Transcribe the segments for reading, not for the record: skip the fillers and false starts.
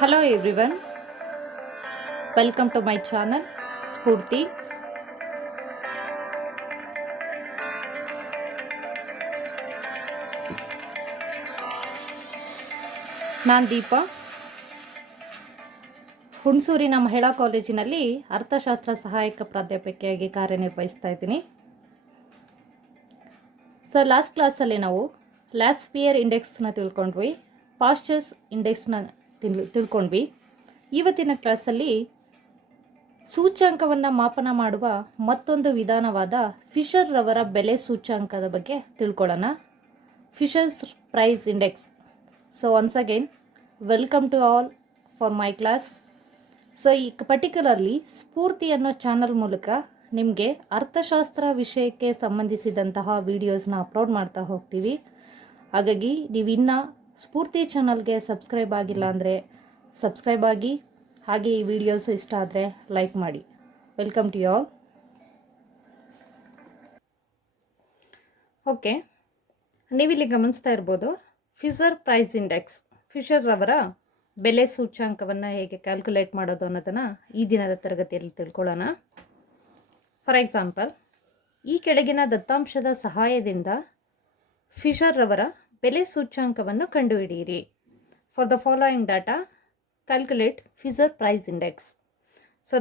Hello everyone, welcome to my channel Spurti. ನಾನು ದೀಪಾ ಹುಣಸೂರಿನ ಮಹಿಳಾ ಕಾಲೇಜಿನಲ್ಲಿ ಅರ್ಥಶಾಸ್ತ್ರ ಸಹಾಯಕ ಪ್ರಾಧ್ಯಾಪಕಿಯಾಗಿ ಕಾರ್ಯನಿರ್ವಹಿಸ್ತಾ ಇದ್ದೀನಿ. ಲಾಸ್ಟ್ ಕ್ಲಾಸಲ್ಲಿ ನಾವು ಲ್ಯಾಸ್ಪಿಯರ್ ಇಂಡೆಕ್ಸ್ನ ತಿಳ್ಕೊಂಡ್ವಿ, ಪಾಶ್ಚರ್ಸ್ ಇಂಡೆಕ್ಸ್ನ ತಿಳ್ಕೊಂಡ್ವಿ. ಇವತ್ತಿನ ಕ್ಲಾಸಲ್ಲಿ ಸೂಚ್ಯಾಂಕವನ್ನು ಮಾಪನ ಮಾಡುವ ಮತ್ತೊಂದು ವಿಧಾನವಾದ ಫಿಶರ್ ರವರ ಬೆಲೆ ಸೂಚ್ಯಾಂಕದ ಬಗ್ಗೆ ತಿಳ್ಕೊಳ್ಳೋಣ. Fisher's price index. Once again welcome to all for my class. ಈ ಪರ್ಟಿಕ್ಯುಲರ್ಲಿ ಸ್ಫೂರ್ತಿ ಅನ್ನೋ ಚಾನಲ್ ಮೂಲಕ ನಿಮಗೆ ಅರ್ಥಶಾಸ್ತ್ರ ವಿಷಯಕ್ಕೆ ಸಂಬಂಧಿಸಿದಂತಹ ವಿಡಿಯೋಸ್ನ ಅಪ್ಲೋಡ್ ಮಾಡ್ತಾ ಹೋಗ್ತೀವಿ. ಹಾಗಾಗಿ ನೀವು ಇನ್ನೂ ಸ್ಫೂರ್ತಿ ಚಾನಲ್ಗೆ ಸಬ್ಸ್ಕ್ರೈಬ್ ಆಗಿಲ್ಲ ಅಂದರೆ ಸಬ್ಸ್ಕ್ರೈಬ್ ಆಗಿ, ಹಾಗೆ ಈ ವಿಡಿಯೋಸ್ ಇಷ್ಟ ಆದರೆ ಲೈಕ್ ಮಾಡಿ. Welcome to all. ಓಕೆ, ನೀವಿಲ್ಲಿ ಗಮನಿಸ್ತಾ ಇರ್ಬೋದು ಫಿಶರ್ ಪ್ರೈಸ್ ಇಂಡೆಕ್ಸ್. ಫಿಶರ್ ರವರ ಬೆಲೆ ಸೂಚ್ಯಾಂಕವನ್ನು ಹೇಗೆ ಕ್ಯಾಲ್ಕುಲೇಟ್ ಮಾಡೋದು ಅನ್ನೋದನ್ನು ಈ ದಿನದ ತರಗತಿಯಲ್ಲಿ ತಿಳ್ಕೊಳ್ಳೋಣ. ಫಾರ್ ಎಕ್ಸಾಂಪಲ್, ಈ ಕೆಳಗಿನ ದತ್ತಾಂಶದ ಸಹಾಯದಿಂದ ಫಿಶರ್ ರವರ ಬೆಲೆ ಸೂಚ್ಯಾಂಕವನ್ನು ಕಂಡುಹಿಡಿಯಿರಿ. For the following data calculate Fisher price index.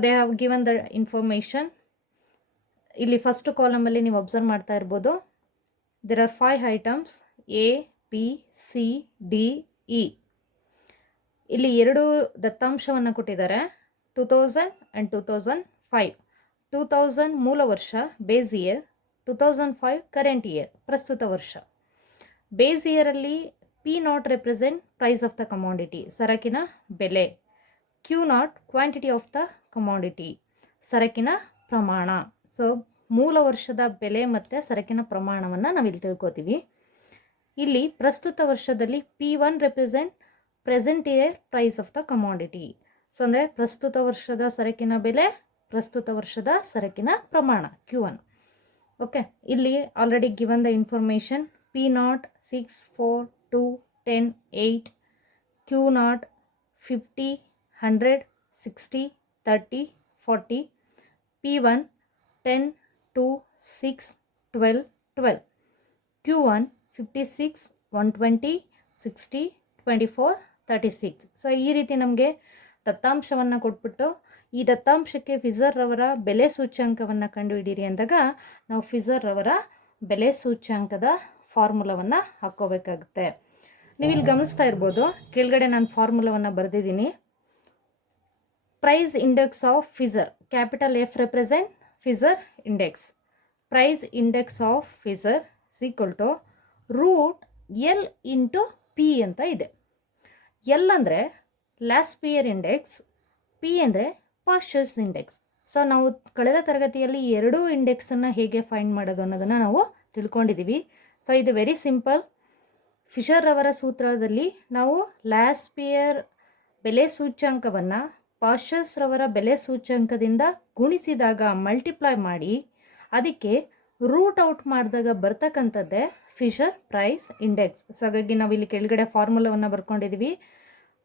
They have given the information. ಇಲ್ಲಿ ಫಸ್ಟ್ ಕಾಲಮಲ್ಲಿ ನೀವು ಅಬ್ಸರ್ವ್ ಮಾಡ್ತಾ ಇರ್ಬೋದು, there are 5 items A, B, C, D, E. ಇಲ್ಲಿ 2 ದತ್ತಾಂಶವನ್ನು ಕೊಟ್ಟಿದ್ದಾರೆ, 2000 ಆ್ಯಂಡ್ 2005. 2000 ಮೂಲ ವರ್ಷ, ಬೇಸ್ ಇಯರ್. 2005 ಕರೆಂಟ್ ಇಯರ್, ಪ್ರಸ್ತುತ ವರ್ಷ. ಬೇಸ್ ಇಯರಲ್ಲಿ P0 represent price of the commodity, ಸರಕಿನ ಬೆಲೆ. Q0 quantity of the commodity, ಸರಕಿನ ಪ್ರಮಾಣ. ಮೂಲ ವರ್ಷದ ಬೆಲೆ ಮತ್ತು ಸರಕಿನ ಪ್ರಮಾಣವನ್ನು ನಾವಿಲ್ಲಿ ತಿಳ್ಕೊತೀವಿ. ಇಲ್ಲಿ ಪ್ರಸ್ತುತ ವರ್ಷದಲ್ಲಿ P1 represent present year price of the commodity. ಅಂದರೆ ಪ್ರಸ್ತುತ ವರ್ಷದ ಸರಕಿನ ಬೆಲೆ, ಪ್ರಸ್ತುತ ವರ್ಷದ ಸರಕಿನ ಪ್ರಮಾಣ, Q1. ಓಕೆ, ಇಲ್ಲಿ already given the information. P0 6, 4, 2, 10, 8. Q0 50, 100, 60, 30, 40. P1 10, 2, 6, 12, 12. Q1 56, 120, 60, 24, 36. ಈ ರೀತಿ ನಮಗೆ ದತ್ತಾಂಶವನ್ನು ಕೊಟ್ಬಿಟ್ಟು ಈ ದತ್ತಾಂಶಕ್ಕೆ ಫಿಶರ್ ರವರ ಬೆಲೆ ಸೂಚ್ಯಾಂಕವನ್ನು ಕಂಡುಹಿಡಿಯಿರಿ ಅಂದಾಗ ನಾವು ಫಿಶರ್ ರವರ ಬೆಲೆ ಸೂಚ್ಯಾಂಕದ ಫಾರ್ಮುಲಾವನ್ನು ಹಾಕ್ಕೋಬೇಕಾಗುತ್ತೆ. ನೀವು ಇಲ್ಲಿ ಗಮನಿಸ್ತಾ ಇರ್ಬೋದು, ಕೆಳಗಡೆ ನಾನು ಫಾರ್ಮುಲಾವನ್ನು ಬರೆದಿದ್ದೀನಿ. Price index of Fisher, capital F represent Fisher index. Price index of Fisher equal to root L into P ಅಂತ ಇದೆ. L ಅಂದರೆ ಲ್ಯಾಸ್ಪಿಯರ್ ಇಂಡೆಕ್ಸ್, P ಅಂದರೆ ಪಾಶ್ಚರ್ಸ್ ಇಂಡೆಕ್ಸ್. ನಾವು ಕಳೆದ ತರಗತಿಯಲ್ಲಿ 2 ಇಂಡೆಕ್ಸನ್ನು ಹೇಗೆ ಫೈಂಡ್ ಮಾಡೋದು ಅನ್ನೋದನ್ನು ನಾವು ತಿಳ್ಕೊಂಡಿದ್ದೀವಿ. ಇದು ವೆರಿ ಸಿಂಪಲ್. ಫಿಶರ್ ರವರ ಸೂತ್ರದಲ್ಲಿ ನಾವು ಲ್ಯಾಸ್ಪಿಯರ್ ಬೆಲೆ ಸೂಚ್ಯಾಂಕವನ್ನು ಪಾಶ್ಚರ್ಸ್ ರವರ ಬೆಲೆ ಸೂಚ್ಯಾಂಕದಿಂದ ಗುಣಿಸಿದಾಗ, ಮಲ್ಟಿಪ್ಲೈ ಮಾಡಿ ಅದಕ್ಕೆ ರೂಟ್ ಔಟ್ ಮಾಡಿದಾಗ ಬರ್ತಕ್ಕಂಥದ್ದೇ ಫಿಶರ್ ಪ್ರೈಸ್ ಇಂಡೆಕ್ಸ್. ಹಾಗಾಗಿ ನಾವು ಇಲ್ಲಿ ಕೆಳಗಡೆ ಫಾರ್ಮುಲಾವನ್ನು ಬರ್ಕೊಂಡಿದ್ದೀವಿ.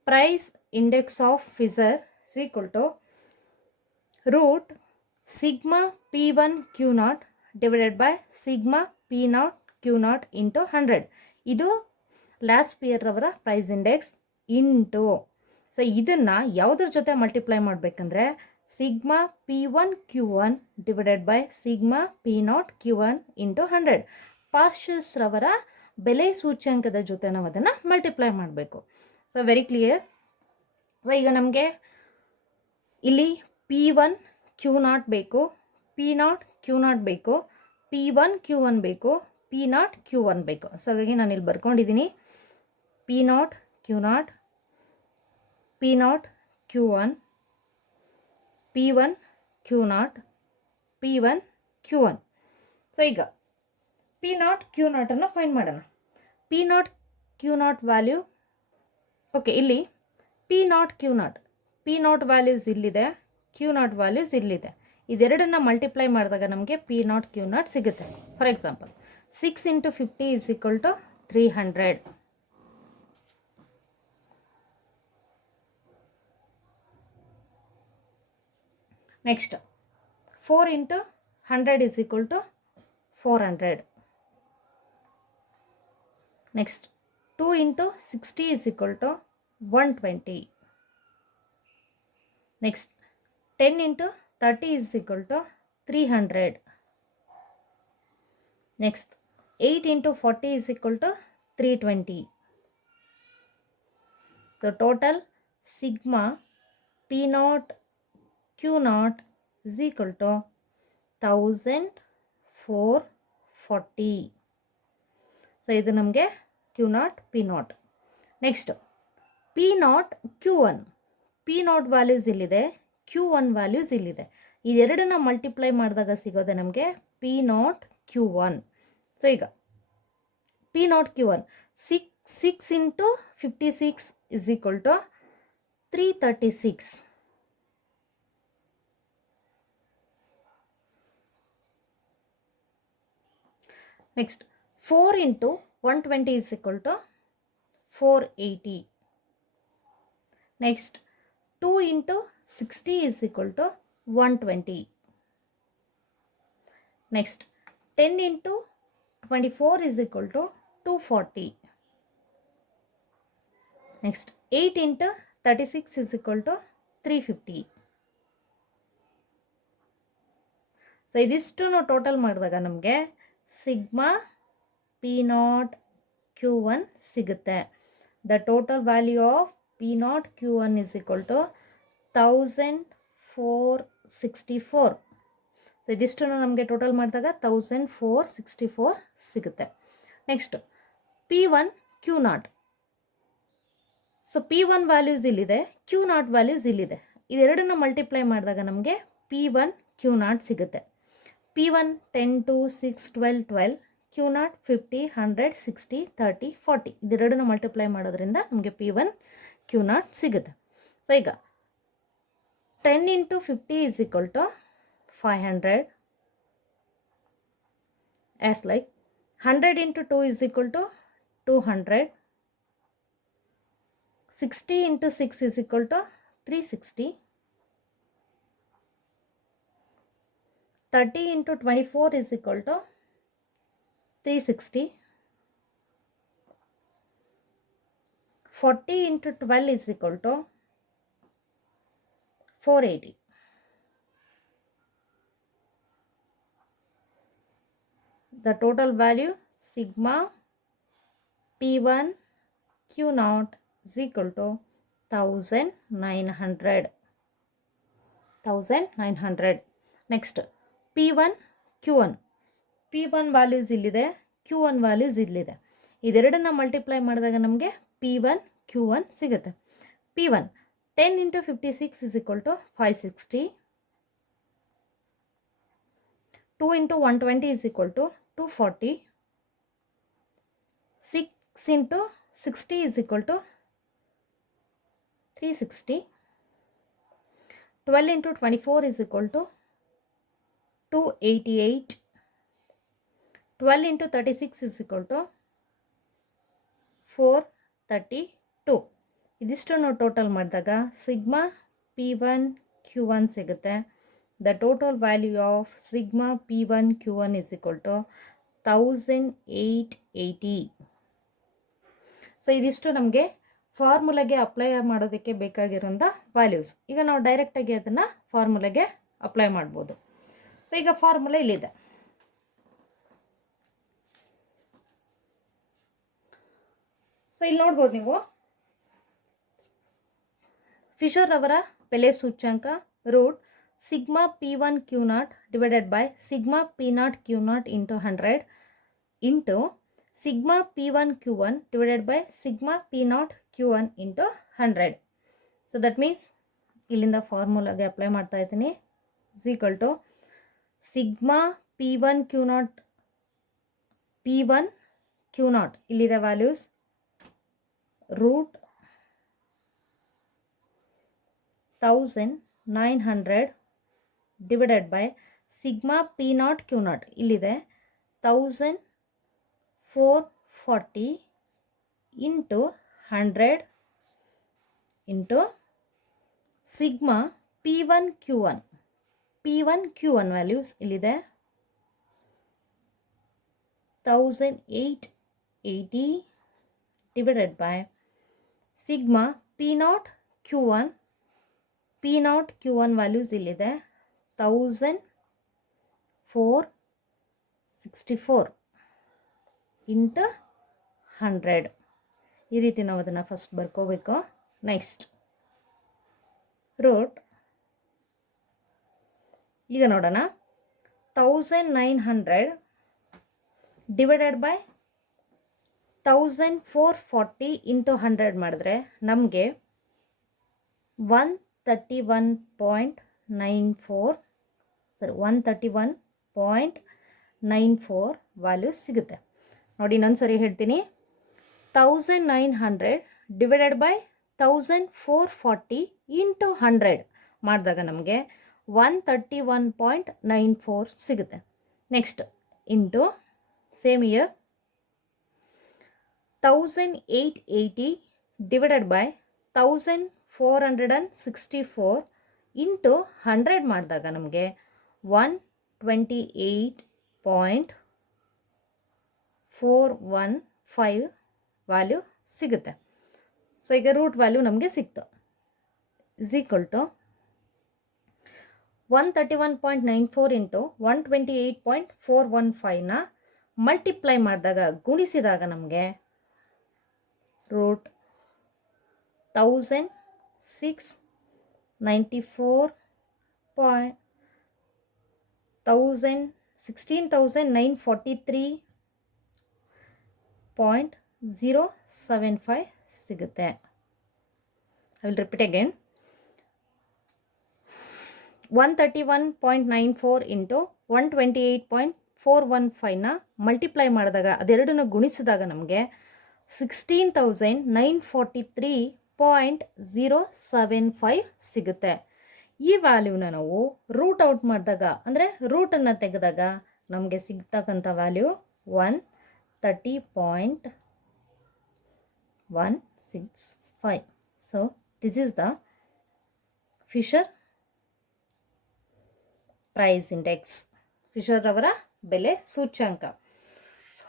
Price index of Fisher equal to root sigma P1 Q0 divided by sigma P0 Q0 into 100. ಇದು ಲ್ಯಾಸ್ಪಿಯರ್ ರವರ ಪ್ರೈಸ್ ಇಂಡೆಕ್ಸ್ ಇಂಟು. ಇದನ್ನು ಯಾವುದ್ರ ಜೊತೆ ಮಲ್ಟಿಪ್ಲೈ ಮಾಡಬೇಕಂದ್ರೆ sigma P1 Q1 divided by sigma P0 Q1 into 100. ಪಾಶ್ಚರ್ಸ್ ರವರ ಬೆಲೆ ಸೂಚ್ಯಾಂಕದ ಜೊತೆ ನಾವು ಅದನ್ನು ಮಲ್ಟಿಪ್ಲೈ ಮಾಡಬೇಕು. Very clear. ಈಗ ನಮಗೆ ಇಲ್ಲಿ P1 Q0 ಬೇಕು, P0 Q0 ಬೇಕು, P1 Q1 ಬೇಕು, P0 Q1 ಬೇಕು. ಹಾಗಾಗಿ ನಾನು ಇಲ್ಲಿ ಬರ್ಕೊಂಡಿದ್ದೀನಿ P0 Q0, P0 Q1, P1 Q0, P1 Q1. ಈಗ P0 Q0 ಅನ್ನು ಫೈಂಡ್ ಮಾಡೋಣ. P0 Q0 ವ್ಯಾಲ್ಯೂ, ಓಕೆ, ಇಲ್ಲಿ P0 Q0, P0 ವ್ಯಾಲ್ಯೂಸ್ ಇಲ್ಲಿದೆ, Q0 ವ್ಯಾಲ್ಯೂಸ್ ಇಲ್ಲಿದೆ. ಇದೆರಡನ್ನು ಮಲ್ಟಿಪ್ಲೈ ಮಾಡಿದಾಗ ನಮಗೆ P0 Q0 ಸಿಗುತ್ತೆ. For example 6 into 50 is equal to 300. Next 4 into 100 is equal to 400. Next 2 into 60 is equal to 120. Next 10 into 30 is equal to 300. Next 8 into 40 is equal to 320. So total sigma P naught Q naught is equal to 1440. So ಇದು ನಮಗೆ Q naught P naught. Next P naught Q1. P naught values ಇಲ್ಲಿದೆ, Q1 values ಇಲ್ಲಿದೆ. ಇದೆರಡನ್ನ multiply ಮಾಡಿದಾಗ ಸಿಗೋದೆ ನಮಗೆ P naught Q1. So ಈಗ P naught Q1 6 into 56 is equal to 336. Next 4 into 120 is equal to 480. Next 2 into 60 is equal to 120. Next 10 into 24 is equal to 240. Next 8 into 36 is equal to 350. So ಇದಿಷ್ಟು ನಾವು total ಮಾಡಿದಾಗ ನಮಗೆ sigma P naught Q1 ಸಿಗುತ್ತೆ. The total value of P naught Q1 is equal to 1464. So ಇದಿಷ್ಟು ನಮಗೆ total ಮಾಡಿದಾಗ 1464 ಸಿಗುತ್ತೆ. Next P1 Q naught. So P1 values ಇಲ್ಲಿದೆ, Q naught ವ್ಯಾಲ್ಯೂಸ್ ಇಲ್ಲಿದೆ. ಇದೆರಡನ್ನ ಮಲ್ಟಿಪ್ಲೈ ಮಾಡಿದಾಗ ನಮಗೆ P1 Q naught ಸಿಗುತ್ತೆ. P1 10 2 6 12 12, Q naught 50 100 60 30 40. ಇದೆರಡನ್ನ ಮಲ್ಟಿಪ್ಲೈ ಮಾಡೋದ್ರಿಂದ ನಮಗೆ P1 Q naught ಸಿಗುತ್ತೆ. ಸೊ ಈಗ 10 into 50 is equal to 500. As like 100 into 2 is equal to 200. 60 into 6 is equal to 360. 30 into 24 is equal to 360. 40 into 12 is equal to 480. The total value sigma P1 Q naught is equal to 1900. Next P1 Q1. P1 values ಇಲ್ಲಿದೆ, Q1 values ಇಲ್ಲಿದೆ. ಇದೆರಡನ್ನ multiply ಮಾಡಿದಾಗ ನಮಗೆ P1 Q1 ಸಿಗುತ್ತೆ. P1 10 into 56 is equal to 560. 2 into 120 is equal to 240. 6 into 60 is equal to 360. 12 into 24 is equal to 288. 12 into 36 is equal to 432. ಇದಿಷ್ಟು ನಾವು total ಮಾಡಿದಾಗ sigma P1 Q1 ಸಿಗುತ್ತೆ. The total value of sigma P1 Q1 is equal to 1880. So ಇದಿಷ್ಟು ನಮಗೆ ಫಾರ್ಮುಲಾಗೆ apply ಮಾಡೋದಕ್ಕೆ ಬೇಕಾಗಿರೋಂಥ values. ಈಗ ನಾವು ಡೈರೆಕ್ಟಾಗಿ ಅದನ್ನು ಫಾರ್ಮುಲಾಗೆ ಅಪ್ಲೈ ಮಾಡ್ಬೋದು. ಸೊ ಈಗ ಫಾರ್ಮುಲಾ ಇಲ್ಲಿದೆ. ಸೊ ಇಲ್ಲಿ ನೋಡ್ಬೋದು ನೀವು, ಫಿಶರ್ ಅವರ ಬೆಲೆ ಸೂಚ್ಯಂಕ root sigma P1 Q naught divided by sigma P naught Q naught into 100 into sigma P1 Q1 divided by sigma P naught Q1 into 100. So that means ಇಲ್ಲಿಂದ ಫಾರ್ಮುಲಾಗೆ ಅಪ್ಲೈ ಮಾಡ್ತಾ ಇದ್ದೀನಿ. Is equal to sigma P1 Q naught P1 Q naught ಇಲ್ಲಿದೆ values root 1900 divided by sigma P naught Q naught ಇಲ್ಲಿದೆ 1440 into 100 into sigma P1 Q1 P1 Q1 values ಇಲ್ಲಿದೆ 1880 divided by sigma P0 Q1 values ಇಲ್ಲಿದೆ 1464 into 100. ಈ ರೀತಿ ನಾವು ಅದನ್ನು first ಬರ್ಕೋಬೇಕು. Next root ಈಗ ನೋಡೋಣ 1900 ಡಿವೈಡೆಡ್ ಬೈ 1440 ಇಂಟು 100 ಮಾಡಿದ್ರೆ ನಮಗೆ 131.94 ವ್ಯಾಲ್ಯೂಸ್ ಸಿಗುತ್ತೆ. ನೋಡಿ ಇನ್ನೊಂದು ಸರಿ ಹೇಳ್ತೀನಿ. 1900 ಡಿವೈಡೆಡ್ ಬೈ 1440 ಇಂಟು 100 ಮಾಡಿದಾಗ ನಮಗೆ 131.94 ಸಿಗುತ್ತೆ. Next into same year 1880 divided by 1464 into 100 ಮಾಡಿದಾಗ ನಮಗೆ 128.415 ವ್ಯಾಲ್ಯೂ ಸಿಗುತ್ತೆ. ಸೊ ಈಗ ರೂಟ್ ವ್ಯಾಲ್ಯೂ ನಮಗೆ ಸಿಕ್ತು. ಇಸ್ ಈಕ್ವಲ್ ಟು 131.94 ಇಂಟು 128.415ನ ಮಲ್ಟಿಪ್ಲೈ ಮಾಡಿದಾಗ ಗುಣಿಸಿದಾಗ ನಮಗೆ ರೂಟ್ 16,943.075 ಸಿಗುತ್ತೆ. I will repeat again. 131.94 into 128.415ನ ಮಲ್ಟಿಪ್ಲೈ ಮಾಡಿದಾಗ ಅದೆರಡನ್ನು ಗುಣಿಸಿದಾಗ ನಮಗೆ 16,943.075 ಸಿಗುತ್ತೆ. ಈ ವ್ಯಾಲ್ಯೂನ ನಾವು ರೂಟ್ ಔಟ್ ಮಾಡಿದಾಗ ಅಂದರೆ ರೂಟನ್ನು ತೆಗೆದಾಗ ನಮಗೆ ಸಿಗ್ತಕ್ಕಂಥ value 130.165. So this is the Fisher price index, Fisher ಅವರ ಬೆಲೆ ಸೂಚ್ಯಂಕ.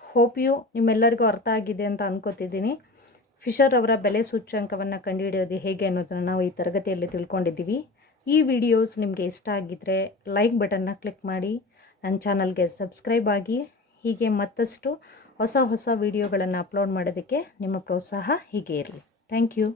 ಹೋಪ್ ಯು ನಿಮ್ಮೆಲ್ಲರಿಗೂ ಅರ್ಥ ಆಗಿದೆ ಅಂತ ಅಂದ್ಕೋತಿದ್ದೀನಿ. ಫಿಶರ್ ಅವರ ಬೆಲೆ ಸೂಚ್ಯಂಕವನ್ನು ಕಂಡುಹಿಡಿಯೋದು ಹೇಗೆ ಅನ್ನೋದನ್ನು ನಾವು ಈ ತರಗತಿಯಲ್ಲಿ ತಿಳ್ಕೊಂಡಿದ್ದೀವಿ. ಈ ವಿಡಿಯೋಸ್ ನಿಮಗೆ ಇಷ್ಟ ಆಗಿದ್ದರೆ ಲೈಕ್ ಬಟನ್ನ ಕ್ಲಿಕ್ ಮಾಡಿ, ನನ್ನ ಚಾನಲ್ಗೆ ಸಬ್ಸ್ಕ್ರೈಬ್ ಆಗಿ. ಹೀಗೆ ಮತ್ತಷ್ಟು ಹೊಸ ವಿಡಿಯೋಗಳನ್ನು ಅಪ್ಲೋಡ್ ಮಾಡೋದಕ್ಕೆ ನಿಮ್ಮ ಪ್ರೋತ್ಸಾಹ ಹೀಗೆ ಇರಲಿ. Thank you.